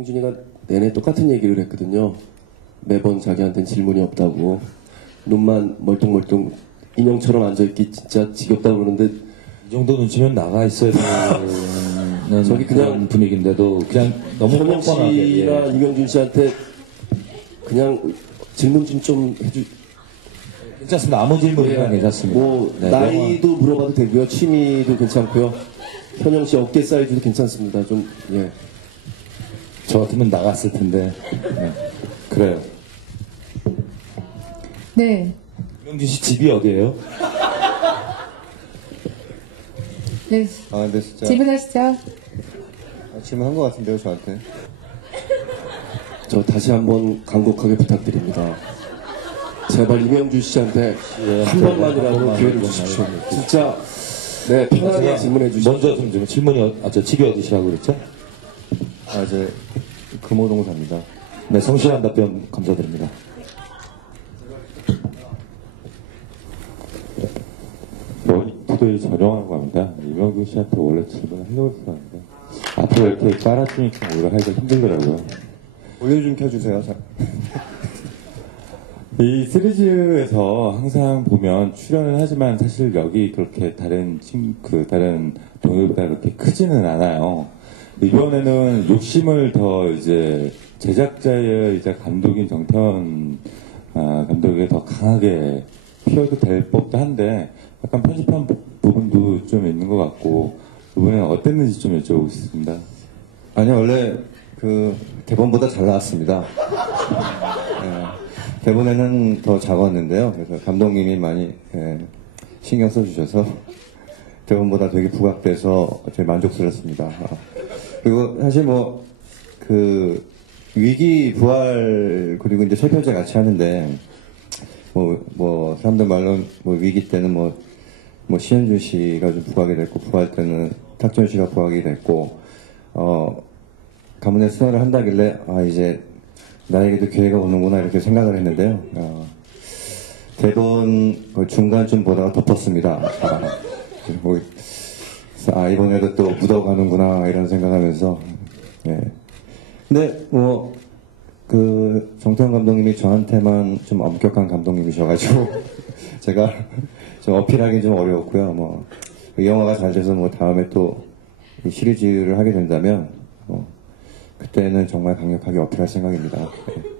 형준이가 내내 똑같은 얘기를 했거든요. 매번 자기한테는 질문이 없다고. 눈만 멀뚱멀뚱 인형처럼 앉아있기 진짜 지겹다고 그러는데 이 정도 눈치면 나가 있어야 되는 저기 그냥 분위기인데도 그냥 너무 현영 뻔뻔하게 씨나 예. 이명준 씨한테 그냥 질문 좀, 좀 해주. 괜찮습니다. 아무 질문이나 괜찮습니다. 뭐 네, 나이도 물어봐도 되고요. 취미도 괜찮고요. 현영 씨 어깨 사이즈도 괜찮습니다. 좀 예. 저 같으면 나갔을 텐데 네. 그래요. 네. 명준 씨 집이 어디예요? 네. 아, 근데 진짜 질문하시죠. 아, 질문한 것 같은데요, 저한테. 저 다시 한번 간곡하게 부탁드립니다. 제발 이명준 씨한테 예, 한 네, 번만이라도 기회를 한 주십시오. 진짜 네 편하게 제가 질문해 주시죠. 먼저 좀, 좀 질문이 어, 아, 저 집이 어디시라고 그랬죠? 아, 제 금호동 삽니다. 네, 성실한 답변 감사드립니다. 모니터들이 저렴하고 합니다. 이명규 씨한테 원래 질문을 하려고 했었는데 앞으로 이렇게 깔아주니까 오히려 하기가 힘들더라고요. 볼륨 좀 켜주세요. 자. 이 시리즈에서 항상 보면 출연을 하지만 사실 여기 그렇게 다른 친, 그 다른 동료보다 그렇게 크지는 않아요. 이번에는 욕심을 더 이제 제작자의 이제 감독인 정태원 아, 감독이 더 강하게 피워도 될 법도 한데 약간 편집한 부- 부분도 좀 있는 것 같고 이번에 어땠는지 좀 여쭤보겠습니다. 아니, 원래 그 대본보다 잘 나왔습니다. 예, 대본에는 더 작았는데요. 그래서 감독님이 많이 예, 신경 써주셔서 대본보다 되게 부각돼서 되게 만족스럽습니다. 아, 그리고 사실 뭐 그 위기 부활 그리고 이제 세 편째 같이 하는데 뭐, 뭐, 사람들 말로는 뭐 위기 때는 뭐, 뭐, 시현준 씨가 좀 부각이 됐고, 부활 때는 탁준 씨가 부각이 됐고, 어, 가문의 수화를 한다길래, 아, 이제, 나에게도 기회가 오는구나, 이렇게 생각을 했는데요. 어, 대본 그 중간쯤 보다가 덮었습니다. 아, 뭐, 아, 이번에도 또 묻어가는구나, 이런 생각하면서, 예. 근데, 뭐, 그 정태현 감독님이 저한테만 좀 엄격한 감독님이셔가지고 제가 좀 어필하기 좀 어려웠고요. 뭐 이 영화가 잘 돼서 뭐 다음에 또이 시리즈를 하게 된다면 뭐 그때는 정말 강력하게 어필할 생각입니다. 네.